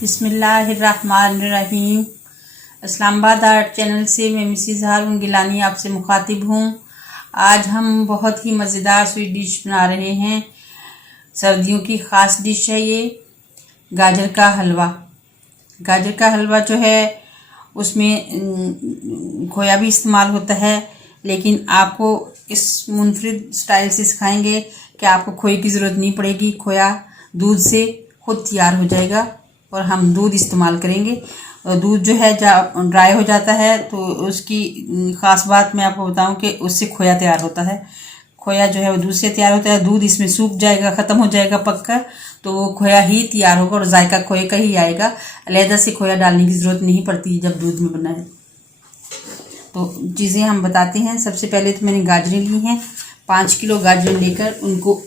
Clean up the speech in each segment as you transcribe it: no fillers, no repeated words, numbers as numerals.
बिस्मिल्लाहिर्रहमानिर्रहीम। Islamabad art channel से मैं मिसिज़ हारून गिलानी आपसे मुखातिब हूँ। आज हम बहुत ही मज़ेदार स्वीट डिश बना रहे हैं। सर्दियों की ख़ास डिश है ये गाजर का हलवा। गाजर का हलवा जो है उसमें खोया भी इस्तेमाल होता है, लेकिन आपको इस मुनफरिद स्टाइल से सिखाएंगे कि आपको खोए की ज़रूरत नहीं पड़ेगी। खोया दूध से खुद तैयार हो जाएगा और हम दूध इस्तेमाल करेंगे। दूध जो है ड्राई हो जाता है तो उसकी ख़ास बात मैं आपको बताऊं कि उससे खोया तैयार होता है। खोया जो है वो दूध से तैयार होता है। दूध इसमें सूख जाएगा, ख़त्म हो जाएगा पककर, तो वो खोया ही तैयार होगा और जायका खोए का ही आएगा। अलहदा से खोया डालने की ज़रूरत नहीं पड़ती जब दूध में बना है। तो चीज़ें हम बताते हैं। सबसे पहले तो मैंने गाजरें ली हैं। 5 किलो गाजर लेकर उनको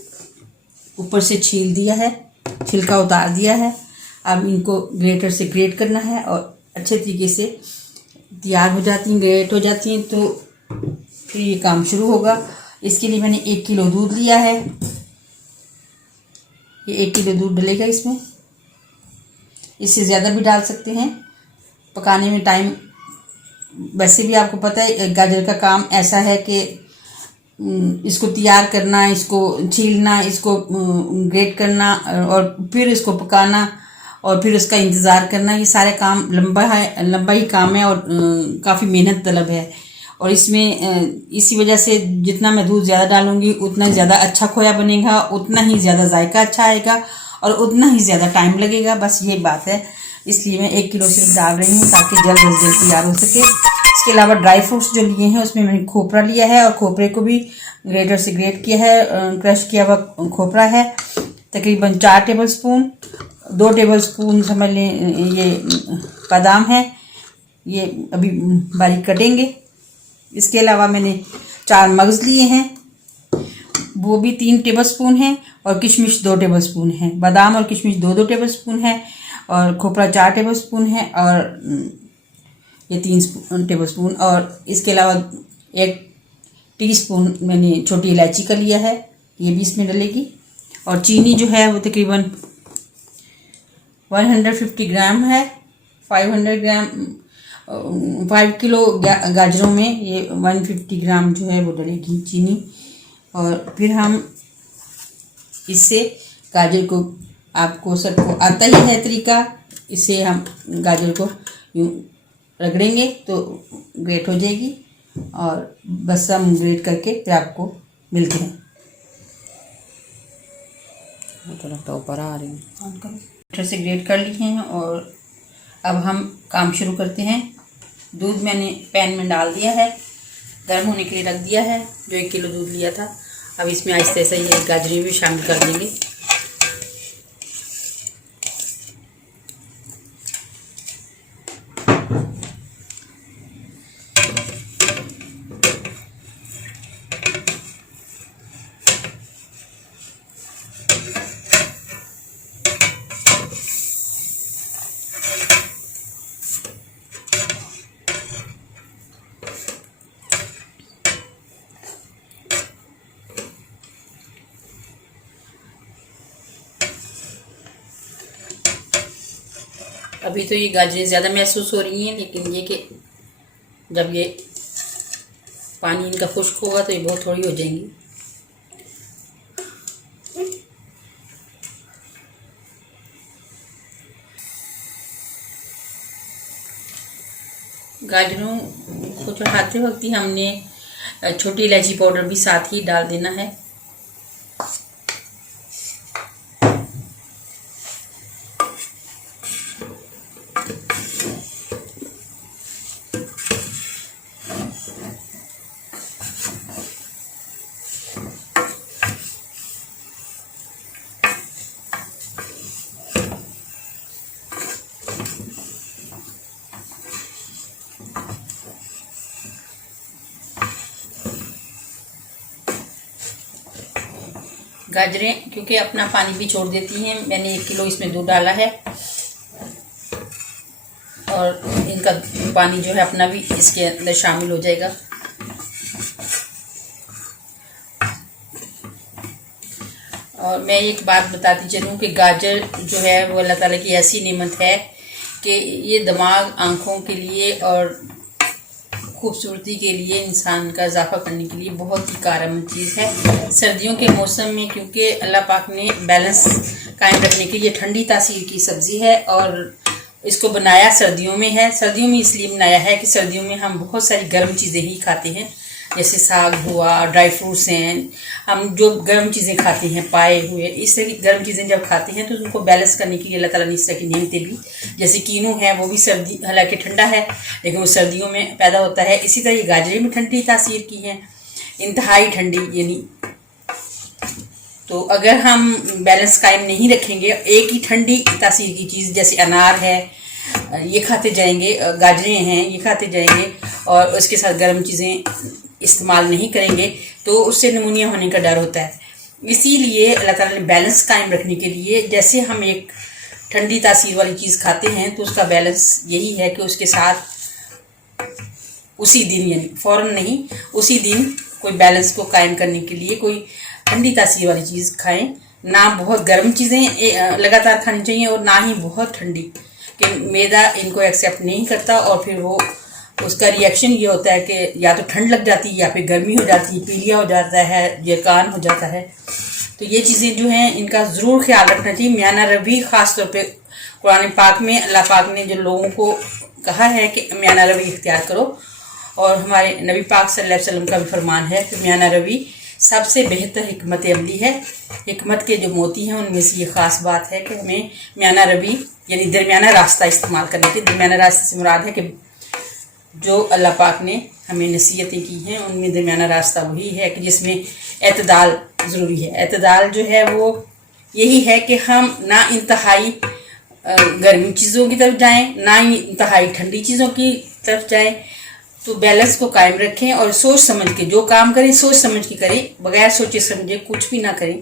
ऊपर से छील दिया है, छिलका उतार दिया है। अब इनको ग्रेटर से ग्रेट करना है और अच्छे तरीके से तैयार हो जाती हैं, ग्रेट हो जाती हैं, तो फिर ये काम शुरू होगा। इसके लिए मैंने 1 किलो दूध लिया है। ये 1 किलो दूध डलेगा इसमें। इससे ज़्यादा भी डाल सकते हैं। पकाने में टाइम, वैसे भी आपको पता है गाजर का काम ऐसा है कि इसको तैयार करना, इसको छीलना, इसको ग्रेट करना और फिर इसको पकाना और फिर उसका इंतज़ार करना, ये सारे काम लंबा ही काम है और काफ़ी मेहनत तलब है। और इसमें इसी वजह से जितना मैं दूध ज़्यादा डालूँगी उतना ज़्यादा अच्छा खोया बनेगा, उतना ही ज़्यादा जायका अच्छा आएगा और उतना ही ज़्यादा टाइम लगेगा। बस ये बात है, इसलिए मैं 1 किलो सिर्फ डाल रही हूँ ताकि जल्द अज जल्द तैयार हो सके। इसके अलावा ड्राई फ्रूट्स जो लिए हैं उसमें मैंने खोपरा लिया है और खोपरे को भी ग्रेटर से ग्रेट किया है। क्रश किया हुआ खोपरा है तकरीबन 4 टेबल स्पून। 2 टेबल स्पून समझ लें ये बादाम है, ये अभी बारीक कटेंगे। इसके अलावा मैंने 4 मगज़ लिए हैं, वो भी 3 टेबल स्पून हैं और किशमिश 2 टेबल स्पून है। बादाम और किशमिश 2-2 टेबल स्पून है और खोपरा 4 टेबल स्पून है और ये 3 टेबल स्पून। और इसके अलावा 1 टीस्पून मैंने छोटी इलायची का लिया है, ये भी इसमें डलेगी। और चीनी जो है वो तकरीबन 150 ग्राम है। 500 ग्राम 5 किलो गाजरों में ये 150 ग्राम जो है वो डलेगी चीनी। और फिर हम इससे गाजर को, आपको सबको आता ही है तरीका, इससे हम गाजर को यूँ रगड़ेंगे तो ग्रेट हो जाएगी। और बस हम ग्रेट करके फिर आपको मिलते हैं। तो लगता ऊपर आ रही है, अच्छे से ग्रेट कर लिए हैं और अब हम काम शुरू करते हैं। दूध मैंने पैन में डाल दिया है, गर्म होने के लिए रख दिया है, जो 1 किलो दूध लिया था। अब इसमें आहिस्ते आहिस्ते ये गाजरें भी शामिल कर देंगे। अभी तो ये गाजरें ज़्यादा महसूस हो रही हैं, लेकिन ये कि जब ये पानी इनका खुश्क होगा तो ये बहुत थोड़ी हो जाएंगी। गाजरों को चढ़ाते वक्त ही हमने छोटी इलायची पाउडर भी साथ ही डाल देना है। गाजरें क्योंकि अपना पानी भी छोड़ देती हैं, मैंने 1 किलो इसमें दूध डाला है और इनका पानी जो है अपना भी इसके अंदर शामिल हो जाएगा। और मैं एक बात बताती चलूँ कि गाजर जो है वो अल्लाह ताला की ऐसी नेमत है कि ये दिमाग, आँखों के लिए और खूबसूरती के लिए, इंसान का इजाफा करने के लिए बहुत ही कारगर चीज़ है। सर्दियों के मौसम में क्योंकि अल्लाह पाक ने बैलेंस कायम रखने के लिए ठंडी तासीर की सब्ज़ी है और इसको बनाया सर्दियों में है। सर्दियों में इसलिए बनाया है कि सर्दियों में हम बहुत सारी गर्म चीज़ें ही खाते हैं, जैसे साग हुआ, ड्राई फ्रूट्स हैं, हम जो गर्म चीज़ें खाते हैं, पाए हुए, इस तरह की गर्म चीज़ें जब खाते हैं तो उनको बैलेंस करने के लिए अल्लाह ताला ने इस तरह की नेमतें भी, जैसे कीनू है वो भी सर्दी, हालांकि ठंडा है लेकिन वो सर्दियों में पैदा होता है। इसी तरह ये गाजरें भी ठंडी तासीर की हैं, इंतहाई ठंडी यानी। तो अगर हम बैलेंस कायम नहीं रखेंगे, एक ही ठंडी तासीर की चीज़ जैसे अनार है ये खाते जाएंगे, गाजरें हैं ये खाते जाएंगे और उसके साथ गर्म चीज़ें इस्तेमाल नहीं करेंगे तो उससे निमोनिया होने का डर होता है। इसीलिए अल्लाह ताला ने बैलेंस कायम रखने के लिए, जैसे हम एक ठंडी तासीर वाली चीज़ खाते हैं तो उसका बैलेंस यही है कि उसके साथ उसी दिन, यानी फ़ौरन नहीं, उसी दिन कोई बैलेंस को कायम करने के लिए कोई ठंडी तासीर वाली चीज़ खाएं। ना बहुत गर्म चीज़ें लगातार खानी चाहिए और ना ही बहुत ठंडी, कि मैदा इनको एक्सेप्ट नहीं करता और फिर वो उसका रिएक्शन ये होता है कि या तो ठंड लग जाती है या फिर गर्मी हो जाती है, पीलिया हो जाता है, यकान हो जाता है। तो ये चीज़ें जो हैं इनका ज़रूर ख्याल रखना चाहिए। म्याना रवी ख़ास तौर पे कुरान पाक में अल्लाह पाक ने जो लोगों को कहा है कि म्याना रवी इख्तियार करो, और हमारे नबी पाक सल्लल्लाहु अलैहि वसल्लम का भी फरमान है कि म्याना रवी सबसे बेहतर हिकमत अमली है। हिकमत के जो मोती हैं उनमें से ये ख़ास बात है कि हमें म्याना रवी यानी दरमियाना रास्ता इस्तेमाल करने की। दरमियाना रास्ते से मुराद है कि जो अल्लाह पाक ने हमें नसीहतें की हैं उनमें दरमियाना रास्ता वही है कि जिसमें एतदाल ज़रूरी है। एतदाल जो है वो यही है कि हम ना इंतहाई गर्म चीज़ों की तरफ जाएं, ना ही इंतहाई ठंडी चीज़ों की तरफ जाएं। तो बैलेंस को कायम रखें और सोच समझ के जो काम करें सोच समझ के करें, बगैर सोचे समझे कुछ भी ना करें,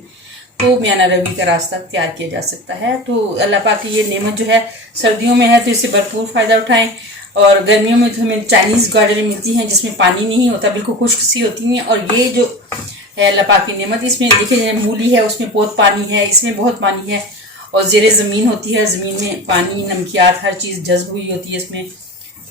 तो म्याना रवी का रास्ता तैयार किया जा सकता है। तो अल्लाह पाक की ये नेमत जो है सर्दियों में है तो इससे भरपूर फ़ायदा उठाएं। और गर्मियों में तो हमें चाइनीज़ गाजरें मिलती हैं जिसमें पानी नहीं होता, बिल्कुल खुश्क सी होती हैं। और ये जो है अल्लाह पाक की नेमत, इसमें देखिए मूली है उसमें बहुत पानी है, इसमें बहुत पानी है, और ज़ेरे ज़मीन होती है, ज़मीन में पानी, नमकियात, हर चीज़ जज्ब हुई होती है इसमें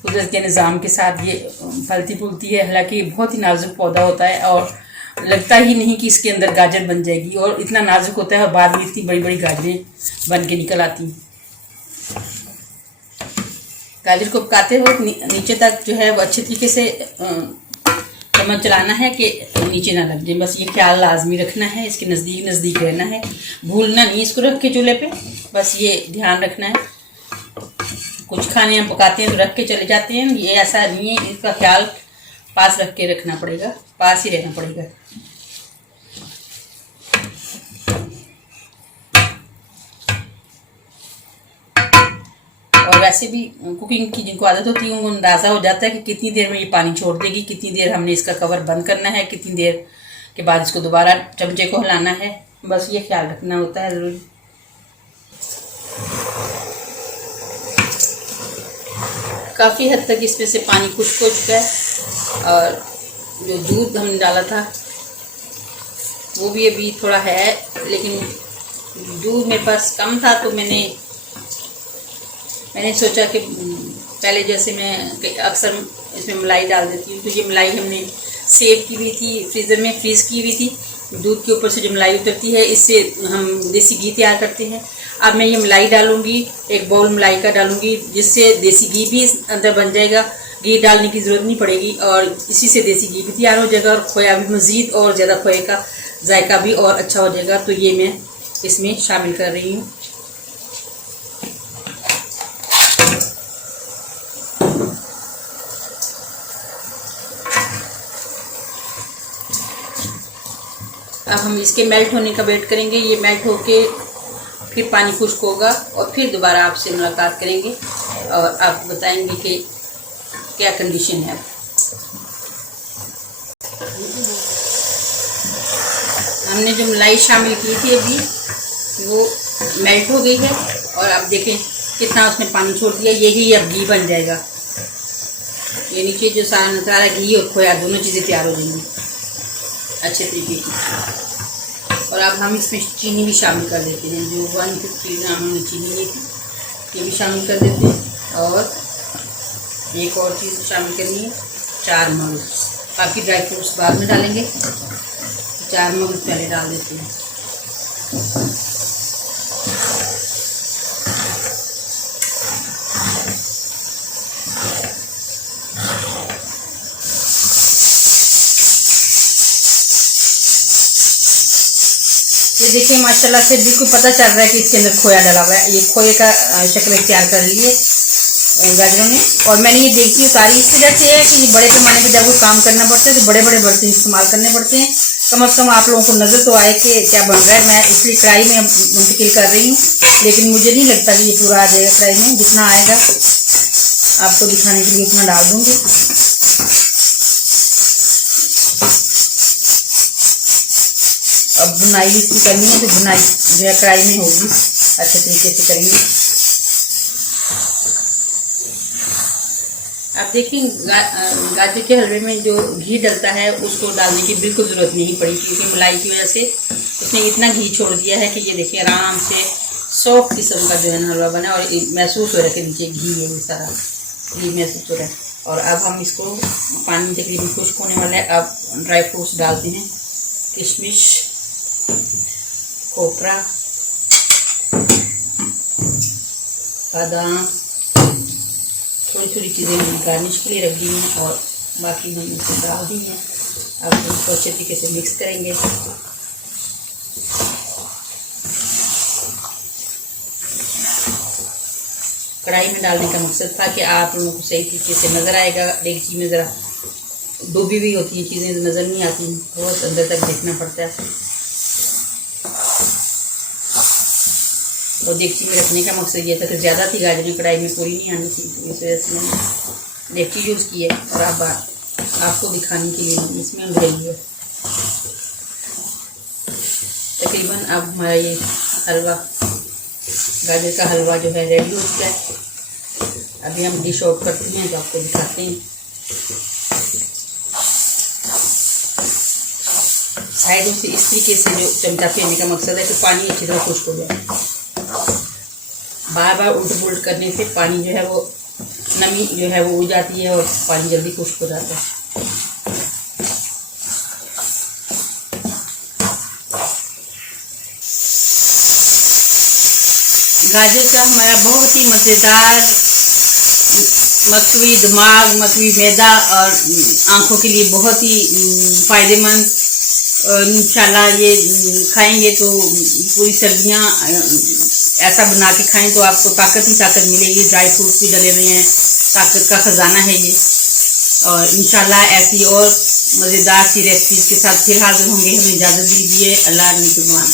कुदरत के निज़ाम के साथ। ये फलती फूलती है, हालांकि बहुत ही नाजुक पौधा होता है और लगता ही नहीं कि इसके अंदर गाजर बन जाएगी, और इतना नाजुक होता है और बाद में इतनी बड़ी बड़ी गाजरें बन के निकल आती हैं। गाजर को पकाते वक्त नीचे तक जो है वो अच्छे तरीके से चम्मच चलाना है कि नीचे ना लग जाए, बस ये ख्याल लाजमी रखना है। इसके नज़दीक नज़दीक रहना है, भूलना नहीं इसको रख के चूल्हे पे, बस ये ध्यान रखना है। कुछ खाने हम पकाते हैं तो रख के चले जाते हैं, ये ऐसा नहीं है, इसका ख्याल पास रख के रखना पड़ेगा, पास ही रहना पड़ेगा। और वैसे भी कुकिंग की जिनको आदत होती है उनको अंदाज़ा हो जाता है कि कितनी देर में ये पानी छोड़ देगी, कितनी देर हमने इसका कवर बंद करना है, कितनी देर के बाद इसको दोबारा चमचे को हिलाना है, बस ये ख्याल रखना होता है ज़रूर। काफ़ी हद तक इसमें से पानी खुश्क हो चुका है और जो दूध हमने डाला था वो भी अभी थोड़ा है, लेकिन दूध मेरे पास कम था तो मैंने सोचा कि पहले जैसे मैं अक्सर इसमें मलाई डाल देती हूँ, तो ये मलाई हमने सेव की हुई थी, फ्रीज़र में फ्रीज़ की हुई थी। दूध के ऊपर से जो मलाई उतरती है इससे हम देसी घी तैयार करते हैं। अब मैं ये मलाई डालूँगी, एक बाउल मलाई का डालूँगी, जिससे देसी घी भी अंदर बन जाएगा, घी डालने की ज़रूरत नहीं पड़ेगी और इसी से देसी घी भी तैयार हो जाएगा और खोया भी मज़ीद और ज़्यादा खोए का जायका भी और अच्छा हो जाएगा। तो ये मैं इसमें शामिल कर रही हूँ। अब हम इसके मेल्ट होने का वेट करेंगे। ये मेल्ट होके फिर पानी खुश्क होगा और फिर दोबारा आपसे मुलाकात करेंगे और आप बताएंगे कि क्या कंडीशन है। हमने जो मलाई शामिल की थी अभी वो मेल्ट हो गई है और आप देखें कितना उसने पानी छोड़ दिया, यही अब घी बन जाएगा। ये नीचे जो सारा नज़ारा घी और खोया दोनों चीज़ें तैयार हो जाएंगी अच्छे तरीके की। और अब हम इसमें चीनी भी शामिल कर देते हैं। जो 150 ग्राम हमने चीनी ली थी ये भी शामिल कर देते हैं। और एक और चीज़ शामिल करनी है, 4 मगज। बाकी ड्राई फ्रूट्स बाद में डालेंगे, 4 मगज पहले डाल देते हैं। ये देखिए माशाल्लाह से बिल्कुल पता चल रहा है कि इसके अंदर खोया डाला हुआ है। ये खोए का शक्ल तैयार कर लिए गाजरों ने। और मैंने ये देखी उतारी इस वजह से है कि बड़े पैमाने पे जब वो काम करना पड़ता है तो बड़े बड़े बर्तन इस्तेमाल करने पड़ते हैं। कम से कम आप लोगों को नज़र तो आए कि क्या बन रहा है। मैं इसलिए कढ़ाई में मुंतकिल कर रही हूँ, लेकिन मुझे नहीं लगता कि ये पूरा आ जाएगा कढ़ाई में। जितना आएगा आपको दिखाने के लिए उतना डाल दूँगी। अब बुनाई इसकी करनी है तो बुनाई जो है कढ़ाई में होगी, अच्छे तरीके से करेंगे। आप देखिए गाजर के हलवे में जो घी डलता है उसको डालने की बिल्कुल ज़रूरत नहीं पड़ी, क्योंकि मलाई की वजह से उसने इतना घी छोड़ दिया है कि ये देखिए आराम से सॉफ्ट किस्म का जो है ना हलवा बना। और महसूस हो रहा है कि नीचे घी है, ये सारा घी महसूस हो रहा है। और अब हम इसको पानी तकरीबन खुश्क होने वाला है। अब ड्राई फ्रूट्स डालते हैं, किशमिश, खोपरा, बादाम, थोड़ी थोड़ी चीज़ें गार्निश के लिए रख दी हैं और बाकी हम इसे डाल दी हैं। अब इसको अच्छे तरीके से मिक्स करेंगे। कढ़ाई में डालने का मकसद था कि आप लोगों को सही तरीके से नज़र आएगा। डेगची में ज़रा डूबी हुई होती हैं चीज़ें, नज़र नहीं आती, बहुत अंदर तक देखना पड़ता है। और डेगची में रखने का मकसद ये था कि ज़्यादा थी गाजरें, कढ़ाई में पूरी नहीं आनी थी, तो इस वजह से मैंने डेगची यूज़ की है। और अब आपको दिखाने के लिए मैंने इसमें उंगली है। तकरीबन अब हमारा ये हलवा, गाजर का हलवा जो है रेडी हो चुका है। अभी हम डिश आउट करते हैं तो आपको दिखाते हैं। साइडों से इस तरीके से जो चमचा फेरने का मकसद है कि पानी अच्छी तरह खुश्क हो जाए। बार बार उल्ट पुल्ट करने से पानी जो है वो नमी जो है वो उड़ जाती है और पानी जल्दी खुश्क हो जाता है। गाजर का हमारा बहुत ही मज़ेदार मकवी दिमाग, मकवी मैदा और आँखों के लिए बहुत ही फ़ायदेमंद। इंशाल्लाह ये खाएंगे तो पूरी सर्दियाँ ऐसा बना के खाएं तो आपको ताकत ही ताकत मिलेगी। ड्राई फ्रूट्स भी डले हुए हैं, ताकत का ख़जाना है ये। और इंशाल्लाह ऐसी और मज़ेदार सी रेसिपीज़ के साथ फिर हाजिर होंगे। हमें इजाज़त दीजिए। अल्लाह निगहबान।